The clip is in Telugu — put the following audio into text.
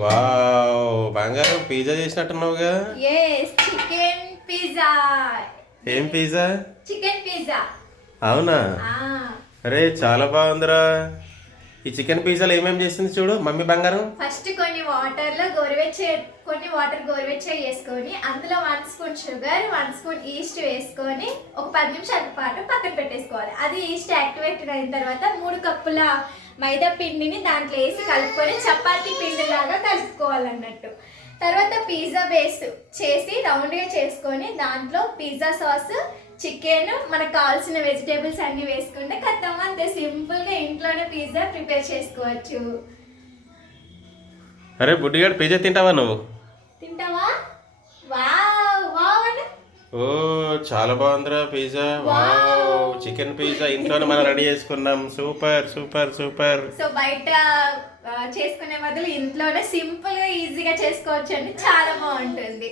వావ్, బంగారం పిజ్జా చేసినట్టున్నావుగా. Yes, chicken pizza. ఏం పిజ్జా? Chicken pizza. అవునా? ఆ అరే చాలా బాగుందిరా. ఈ చికెన్ పిజ్జాలో ఏమేమి చేసింది చూడు మమ్మీ బంగారం. ఫస్ట్ కొన్ని వాటర్ గోరువెచ్చ చేసుకొని అందులో 1 స్పూన్ షుగర్ 1 స్పూన్ ఈస్ట్ వేసుకొని ఒక 10 నిమిషాల పాటు పక్కన పెట్టేసుకోవాలి. అది ఈస్ట్ యాక్టివేట్ అయిన తర్వాత 3 కప్పుల మైదా పిండిని దాంట్లో వేసి కలుపుకొని చపాతీ పిండి లాగా కలుపుకోవాలన్నట్టు. తర్వాత పిజ్జా బేస్ చేసి రౌండ్గా చేసుకొని దాంట్లో పిజ్జా సాస్, చికెన్, మనకు కావాల్సిన వెజిటేబుల్స్ అన్ని వేసుకుంటే ఖతం, అంతే సింపుల్గా ఇంట్లోనే పిజ్జా ప్రిపేర్ చేసుకోవచ్చు. అరే బుడ్డిగాడు పిజ్జా తింటావా నువ్వు? తింటావా? వావ్ వావ్ అను. ఓ చాలా బాగుందిరా పిజ్జా. వావ్, చికెన్ పిజ్జా ఇంట్లోనే మనం రెడీ చేసుకున్నాం. Super super super. సో బయట చేసుకునే బదులు ఇంట్లోనే సింపుల్గా ఈజీగా చేసుకోవచ్చు అండి, చాలా బాగుంటుంది.